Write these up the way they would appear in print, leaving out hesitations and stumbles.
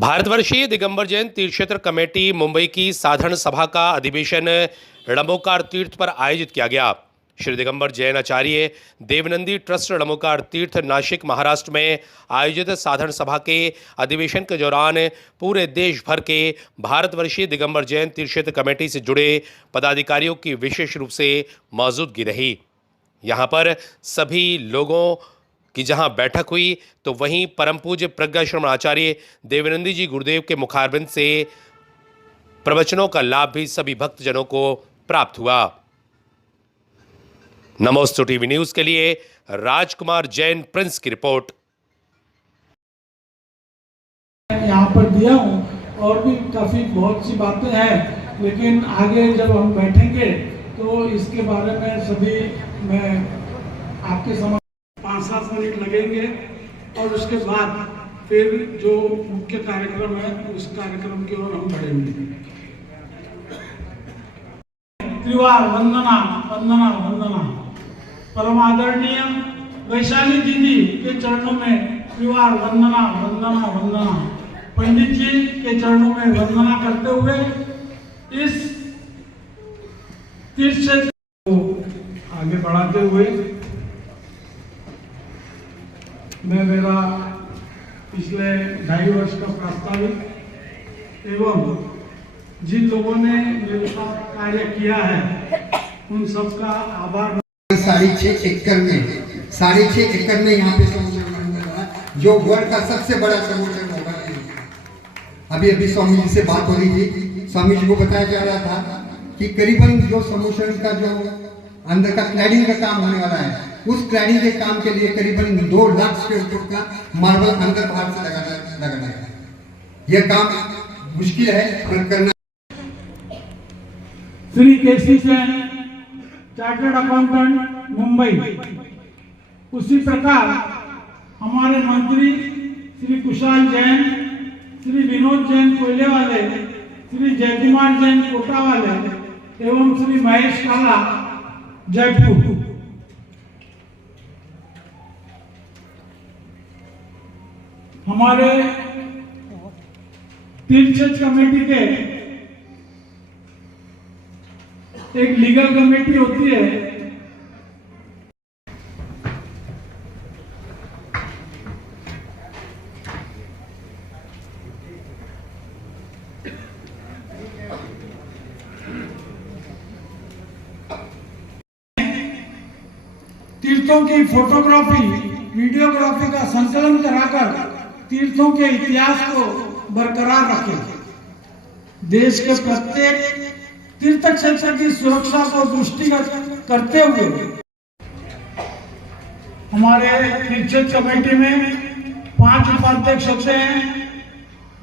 भारतवर्षीय दिगंबर जैन तीर्थ क्षेत्र कमेटी मुंबई की साधारण सभा का अधिवेशन रणमोकार तीर्थ पर आयोजित किया गया। श्री दिगंबर जैन आचार्य देवनंदी ट्रस्ट रणमोकार तीर्थ नासिक महाराष्ट्र में आयोजित साधारण सभा के अधिवेशन के दौरान पूरे देश भर के भारतवर्षीय दिगंबर जैन तीर्थ क्षेत्र कमेटी से जुड़े पदाधिकारियों की विशेष रूप से मौजूदगी रही। यहाँ पर सभी लोगों कि जहां बैठक हुई तो वहीं परम पूज्य प्रज्ञाश्रमण आचार्य देवनंदी जी गुरुदेव के मुखारबिंद से प्रवचनों का लाभ भी सभी भक्तजनों को प्राप्त हुआ। नमोस्तु टीवी न्यूज के लिए राजकुमार जैन प्रिंस की रिपोर्ट। यहाँ पर दिया हूँ और भी काफी बहुत सी बातें हैं, लेकिन आगे जब हम बैठेंगे तो इसके बारे में सभी मैं आपके समझ 5-7 मिनट लगेंगे और उसके बाद फिर जो मुख्य कार्यक्रम है उस कार्यक्रम की ओर हम बढ़ेंगे। त्रिवार वंदना वंदना वंदना। परम आदरणीय वैशाली दीदी के चरणों में त्रिवार वंदना वंदना वंदना। पंडित जी के चरणों में वंदना करते हुए इस तीर्थ क्षेत्र को आगे बढ़ाते हुए मैं मेरा पिछले 2.5 वर्ष का प्रास्ताविक एवं जिन लोगों ने मेरे साथ कार्य किया है उन सबका आभार। 6.5 एकड़ में यहाँ पे समुचरण बन रहा है, जो वर्ल्ड का सबसे बड़ा समुचरण होगा। अभी स्वामी जी से बात हो रही थी, स्वामी जी को बताया जा रहा था कि करीबन जो समुचरण का जो अंदर का क्लैडिंग का काम होने वाला है, उस क्लैडिंग के काम के लिए करीबन 2 लाख स्क्वायर फुट का मार्बल अंदर बाहर से लगाना है। यह काम मुश्किल है पर करना। श्री केसी जैन चार्टर्ड अकाउंटेंट मुंबई। उसी प्रकार हमारे मंत्री श्री कुशाल जैन, श्री विनोद जैन कोयले वाले, श्री जयकुमार जैन कोटा वाले एवं श्री महेश काला जयपुर। हमारे तीर्थ क्षेत्र कमेटी के एक लीगल कमेटी होती है, तीर्थों की फोटोग्राफी वीडियोग्राफी का संकलन कराकर तीर्थों के इतिहास को बरकरार रखें। देश के प्रत्येक तीर्थ क्षेत्र की सुरक्षा को दृष्टिगत करते हुए हमारे तीर्थ क्षेत्र कमेटी में 5 उपाध्यक्ष होते हैं,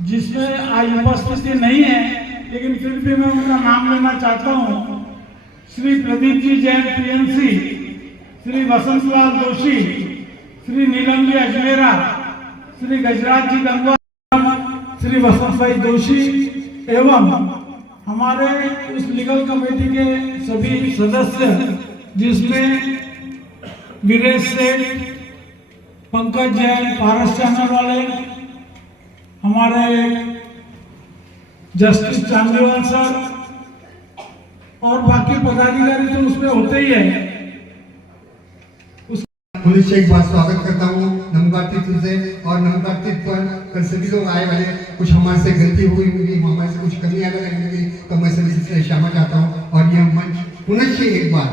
जिसमें आज उपस्थिति नहीं है, लेकिन फिर भी मैं उनका नाम लेना चाहता हूँ। श्री प्रदीप जी जैन पीएनसी, श्री वसंतलाल जोशी, श्री नीलम जी अजमेरा, श्री गजराज जी गंगवा, श्री वसंत भाई जोशी एवं हमारे उस लीगल कमेटी के सभी सदस्य, जिसमें वीरेश सेठ, पंकज जैन पारस चैनल वाले, हमारे जस्टिस चांदीवाल सर और बाकी पदाधिकारी तो उसमें होते ही है। पुलिस से एक बार स्वागत करता हूँ नमकार तीर्थ से। और नमकार तीर्थ पर कल सभी लोग आए वाले, कुछ हमारे से गलती हुई होगी, हमारे से कुछ कमी अगर रहेगी तो मैं सभी से क्षमा चाहता हूँ। और यह मंच पुनः से एक बार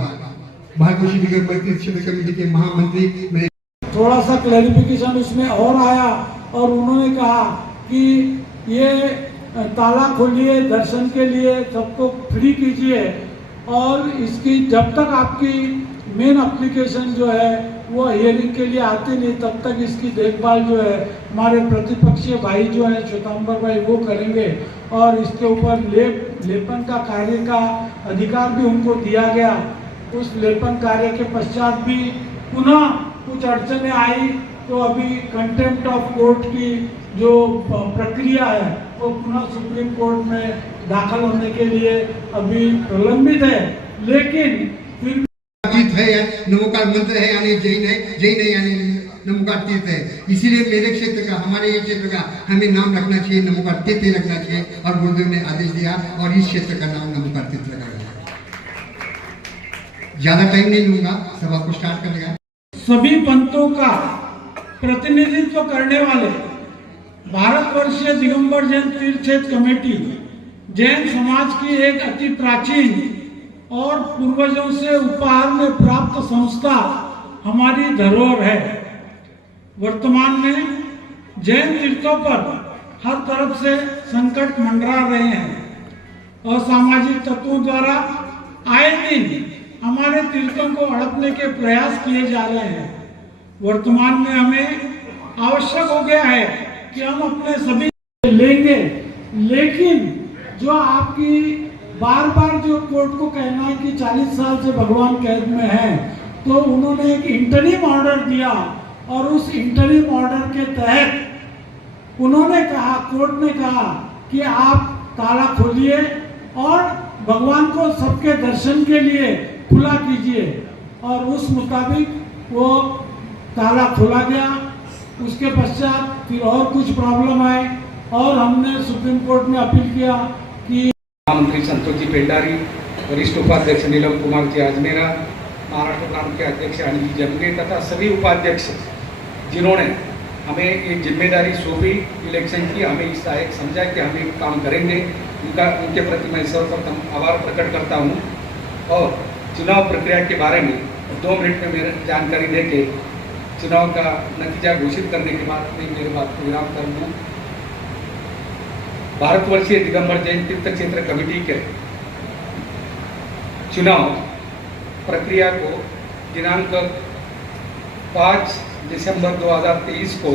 भारतवर्षीय दिगंबर तीर्थ क्षेत्र कमेटी के महामंत्री में थोड़ा सा क्लैरिफिकेशन उसमें और आया और उन्होंने कहा कि ये ताला खोलिए, दर्शन के लिए सबको फ्री कीजिए और इसकी जब तक आपकी मेन एप्लीकेशन जो है वो हियरिंग के लिए आते नहीं, तब तक इसकी देखभाल जो है हमारे प्रतिपक्षीय भाई जो है श्वेतांबर भाई वो करेंगे। और इसके ऊपर लेपन का कार्य का अधिकार भी उनको दिया गया। उस लेपन कार्य के पश्चात भी पुनः कुछ अड़चनें आई तो अभी कंटेम्प्ट ऑफ कोर्ट की जो प्रक्रिया है वो पुनः सुप्रीम कोर्ट में दाखिल होने के लिए अभी प्रलंबित है। लेकिन फिर है, नमोकार मंत्र है यानी जैन है, जैन है यानी नमोकार तीर्थ है। इसीलिए मेरे क्षेत्र का, हमारे ये क्षेत्र का हमें नाम रखना चाहिए, नमोकार तीर्थ रखना चाहिए, और गुरुदेव ने आदेश दिया और इस क्षेत्र का नाम नमोकार तीर्थ रखा गया। ज्यादा टाइम नहीं लूंगा, सभा को स्टार्ट कर देगा। सभी पंथों का प्रतिनिधित्व करने वाले भारतवर्षीय दिगंबर जैन तीर्थ क्षेत्र कमेटी जैन समाज की एक अति प्राचीन और पूर्वजों से उपहार में प्राप्त संस्था हमारी धरोहर है। वर्तमान में जैन तीर्थों पर हर तरफ से संकट मंडरा रहे हैं। असामाजिक तत्वों द्वारा आए दिन हमारे तीर्थों को हड़पने के प्रयास किए जा रहे हैं। वर्तमान में हमें आवश्यक हो गया है कि हम अपने सभी लेंगे, लेकिन जो आपकी बार बार जो कोर्ट को कहना है कि 40 साल से भगवान कैद में है, तो उन्होंने एक इंटरिम ऑर्डर दिया और उस इंटरिम ऑर्डर के तहत उन्होंने कहा, कोर्ट ने कहा कि आप ताला खोलिए और भगवान को सबके दर्शन के लिए खुला कीजिए, और उस मुताबिक वो ताला खोला गया। उसके पश्चात फिर और कुछ प्रॉब्लम आए और हमने सुप्रीम कोर्ट में अपील किया कि मंत्री संतोष जी पेंडारी, वरिष्ठ उपाध्यक्ष नीलम कुमार जी आजमेरा, महाराष्ट्र प्रांत के अध्यक्ष अनिल जमगे तथा सभी उपाध्यक्ष जिन्होंने हमें एक जिम्मेदारी सौंपी इलेक्शन की, हमें इस लायक समझा कि हम एक काम करेंगे, उनके प्रति मैं सर्वप्रथम आभार प्रकट करता हूँ। और चुनाव प्रक्रिया के बारे में 2 मिनट में मेरे जानकारी देके चुनाव का नतीजा घोषित करने के बाद मैं मेरी बात को विराम करूँगा। भारतवर्षीय दिगंबर जैन तीर्थ क्षेत्र कमेटी के चुनाव प्रक्रिया को दिनांक 5 दिसंबर 2023 को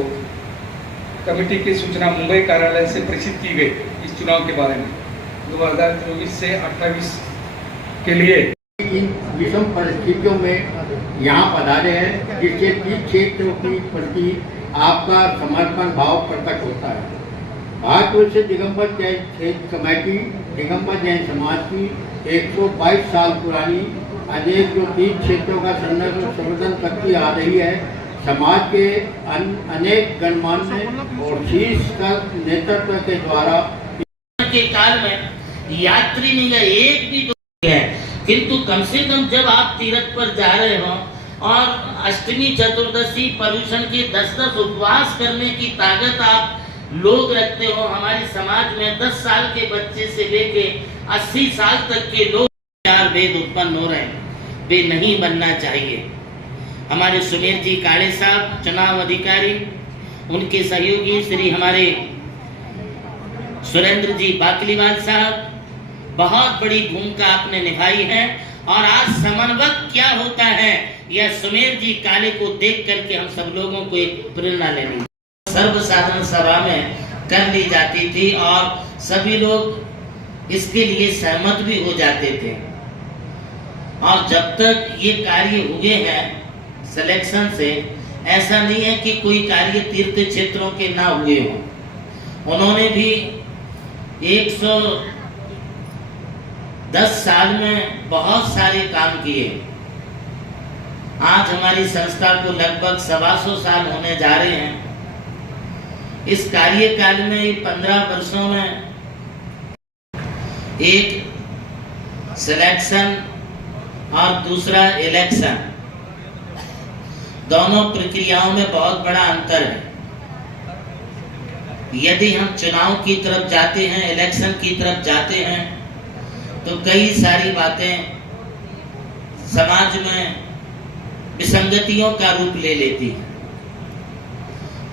कमेटी की सूचना मुंबई कार्यालय से प्रेषित की गई। इस चुनाव के बारे में 2024 से 28 के लिए इन विषम परिस्थितियों में यहाँ पधारे हैं, जिससे तीर्थ क्षेत्र के प्रति आपका समर्पण भाव प्रकट होता है। भारतवर्षीय दिगंबर जैन क्षेत्र कमेटी दिगंबर जैन समाज की 122 साल पुरानी अनेक जो तीर्थ क्षेत्रों का संवर्धन करती आ रही है। समाज के अनेक गणमान्य और शीर्ष नेतृत्व के द्वारा के काल में यात्री नहीं है, एक भी तो है, किंतु कम से कम जब आप तीर्थ पर जा रहे हो और अष्टमी चतुर्दशी पर्युषण के 10-10 उपवास करने की ताकत आप लोग रखते हो। हमारे समाज में 10 साल के बच्चे से लेके 80 साल तक के लोग चार वेद उत्पन्न हो रहे हैं, वे नहीं बनना चाहिए। हमारे सुमेर जी काले साहब चुनाव अधिकारी, उनके सहयोगी श्री हमारे सुरेंद्र जी बाकलीवाल साहब, बहुत बड़ी भूमिका आपने निभाई है। और आज समन्वय क्या होता है यह सुमेर जी काले को देख करके हम सब लोगों को एक प्रेरणा लेनी सर्वसाधारण सभा में कर ली जाती थी और सभी लोग इसके लिए सहमत भी हो जाते थे। और जब तक ये कार्य हुए हैं सिलेक्शन से, ऐसा नहीं है कि कोई कार्य तीर्थ क्षेत्रों के ना हुए हो। उन्होंने भी 110 साल में बहुत सारे काम किए। आज हमारी संस्था को लगभग 125 साल होने जा रहे हैं। इस कार्यकाल में 15 वर्षों में एक सिलेक्शन और दूसरा इलेक्शन, दोनों प्रक्रियाओं में बहुत बड़ा अंतर है। यदि हम चुनाव की तरफ जाते हैं, इलेक्शन की तरफ जाते हैं, तो कई सारी बातें समाज में विसंगतियों का रूप ले लेती है।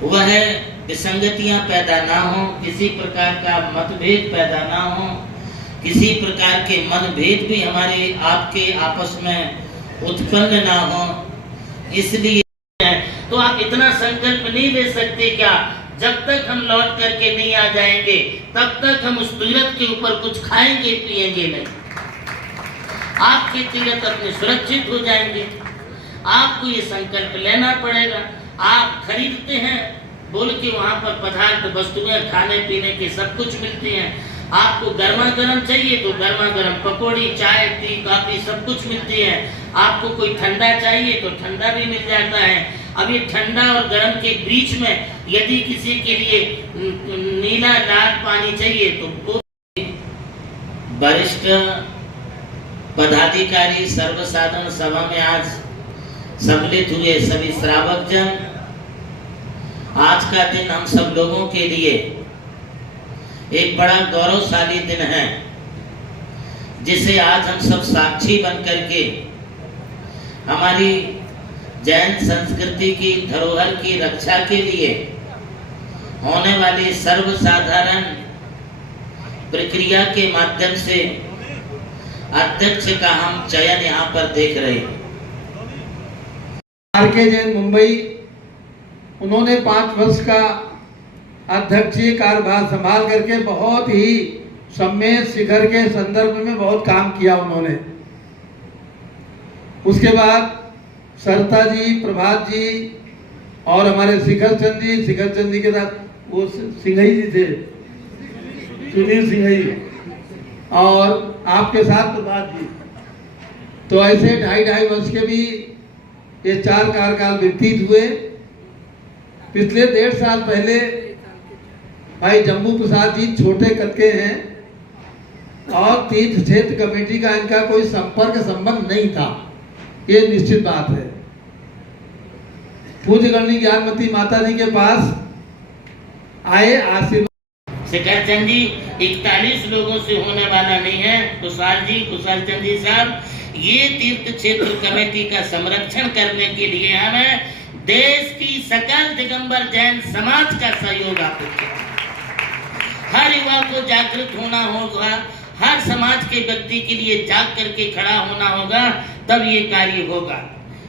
वह विसंगतियां पैदा ना हो, किसी प्रकार का मतभेद पैदा ना हो, किसी प्रकार के मतभेद भी हमारे आपके आपस में उत्पन्न ना हो। इसलिए तो आप इतना संकल्प नहीं ले सकते क्या जब तक हम लौट करके नहीं आ जाएंगे तब तक हम उस तीर्थ के ऊपर कुछ खाएंगे पिएंगे नहीं। आपके तीर्थ अपने सुरक्षित हो जाएंगे। आपको ये संकल्प लेना पड़ेगा। आप खरीदते हैं बोल के वहां पर पदार्थ वस्तुएं खाने पीने के सब कुछ मिलती हैं। आपको गर्मा गर्म चाहिए तो गर्मा गर्म पकौड़ी, चाय, टी, कॉफी सब कुछ मिलती है। आपको कोई ठंडा चाहिए तो ठंडा भी मिल जाता है। अब ये ठंडा और गर्म के बीच में यदि किसी के लिए नीला लाल पानी चाहिए तो वो वरिष्ठ पदाधिकारी सर्वसाधारण सभा में आज सम्मिलित हुए सभी श्रावक जन, आज का दिन हम सब लोगों के लिए एक बड़ा गौरवशाली दिन है, जिसे आज हम सब साक्षी बन करके हमारी जैन संस्कृति की धरोहर की रक्षा के लिए होने वाली सर्वसाधारण प्रक्रिया के माध्यम से अध्यक्ष का हम चयन यहाँ पर देख रहे हैं। आरके जैन मुंबई, उन्होंने 5 वर्ष का अध्यक्षीय कार्यभार संभाल करके बहुत ही सम्मेद शिखर के संदर्भ में बहुत काम किया उन्होंने। उसके बाद सरिता जी, प्रभात जी और हमारे शिखर चंद जी के साथ वो सिंघई जी थे, सुनील सिंघई, और आपके साथ प्रभात जी। तो ऐसे 2.5 वर्ष के भी ये 4 कार्यकाल व्यतीत हुए। पिछले 1.5 साल पहले भाई जम्बू प्रसाद जी छोटे कद के हैं और तीर्थ क्षेत्र कमेटी का इनका कोई संपर्क संबंध नहीं था, ये निश्चित बात है। पूज्य गणनी ज्ञानमती माता जी के पास आए, आशीर्वाद। शिखर चंद जी 41 लोगों से होने वाला नहीं है। कुशाल चंद जी साहब, ये तीर्थ क्षेत्र कमेटी का संरक्षण करने के लिए हमें देश की सकल दिगंबर जैन समाज का सहयोग आवश्यक है। हर युवा को जागृत होना होगा, हर समाज के व्यक्ति के लिए जाग करके खड़ा होना होगा, तब ये कार्य होगा।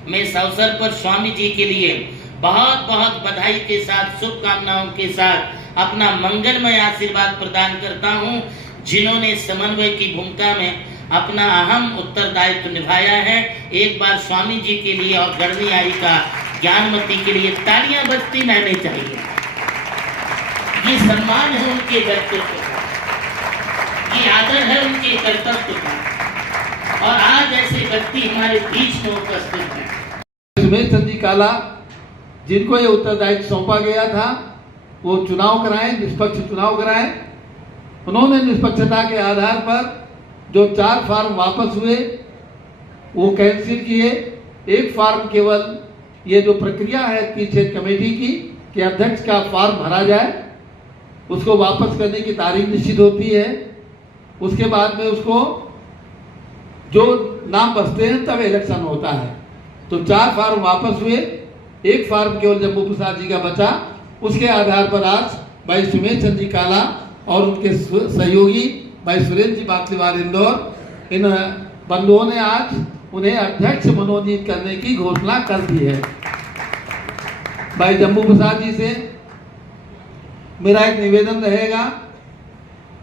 मैं इस अवसर पर स्वामी जी के लिए बहुत बहुत बधाई के साथ, शुभकामनाओं के साथ अपना मंगलमय आशीर्वाद प्रदान करता हूं, जिन्होंने समन्वय की भूमिका में अपना अहम उत्तरदायित्व निभाया है। एक बार स्वामी जी के लिए और गणनी आयिका ज्ञानमती के लिए तालियां बजती रहनी चाहिए। ये सम्मान है उनके व्यक्तित्व का, ये आदर है उनके कर्तव्य का, और आज ऐसे व्यक्ति हमारे बीच में उपस्थित हैं। सुमेश चंद जी काला, जिनको ये उत्तरदायित्व सौंपा गया था, वो चुनाव कराएं, निष्पक्ष चुनाव कराएं। उन्होंने निष्पक्षता के आधार पर जो 4 फार्म वापस हुए वो कैंसिल किए। 1 फार्म केवल ये जो प्रक्रिया है तीर्थ क्षेत्र कमेटी की कि अध्यक्ष का फार्म भरा जाए, उसको वापस करने की तारीख निश्चित होती है। उसके बाद में उसको जो नाम बचते हैं तब इलेक्शन होता है। तो 4 फार्म वापस हुए, 1 फार्म केवल जम्बू प्रसाद जी का बचा। उसके आधार पर आज भाई सुमेश चंद जी काला और उनके सहयोगी भाई सुरेंद्र जी बातलीवाल इंदौर, इन बंधुओं ने आज उन्हें अध्यक्ष मनोनीत करने की घोषणा कर दी है। भाई जम्बू प्रसाद जी से मेरा एक निवेदन रहेगा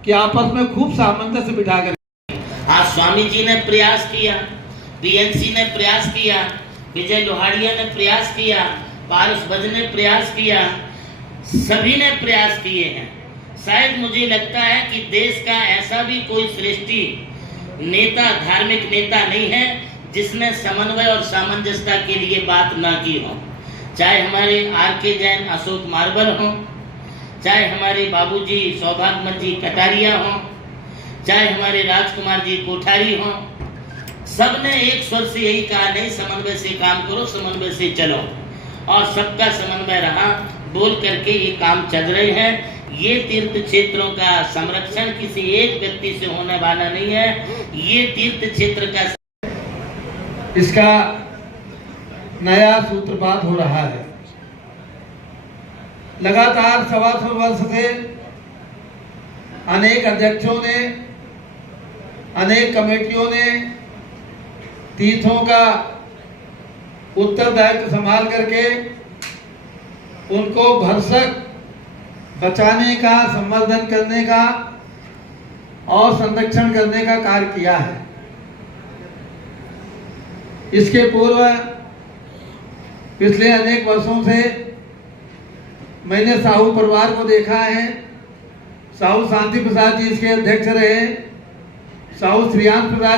कि आपस में खूब सामंजस्य बिठा कर। आज स्वामी जी ने प्रयास किया, बीएनसी ने प्रयास किया, विजय लोहाड़िया ने प्रयास किया, पारस बज ने प्रयास किया, सभी ने प्रयास किए हैं। शायद मुझे लगता है कि देश का ऐसा भी कोई श्रेष्ठी नेता, धार्मिक नेता नहीं है जिसने समन्वय और सामंजस्यता के लिए बात ना की हो। चाहे हमारे आरके जैन अशोक मार्बल हो, चाहे हमारे बाबूजी सौभाग्यमल जी कटारिया हो, चाहे हमारे राजकुमार जी कोठारी हो, सबने एक स्वर से यही कहा, नहीं समन्वय से काम करो, समन्वय से चलो, और सबका समन्वय रहा। बोल करके ये काम चल रहे हैं। ये तीर्थ क्षेत्रों का संरक्षण किसी एक व्यक्ति से होने वाला नहीं है, ये तीर्थ क्षेत्र का इसका नया सूत्रपात हो रहा है। लगातार 125 वर्ष से अनेक अध्यक्षों ने, अनेक कमेटियों ने तीर्थों का उत्तरदायित्व संभाल करके उनको भरसक बचाने का, संवर्धन करने का और संरक्षण करने का कार्य किया है। इसके पूर्व पिछले अनेक वर्षों से मैंने साहू परिवार को देखा है। साहू शांति प्रसाद जी इसके अध्यक्ष रहे, साहू श्रीयांश प्रसाद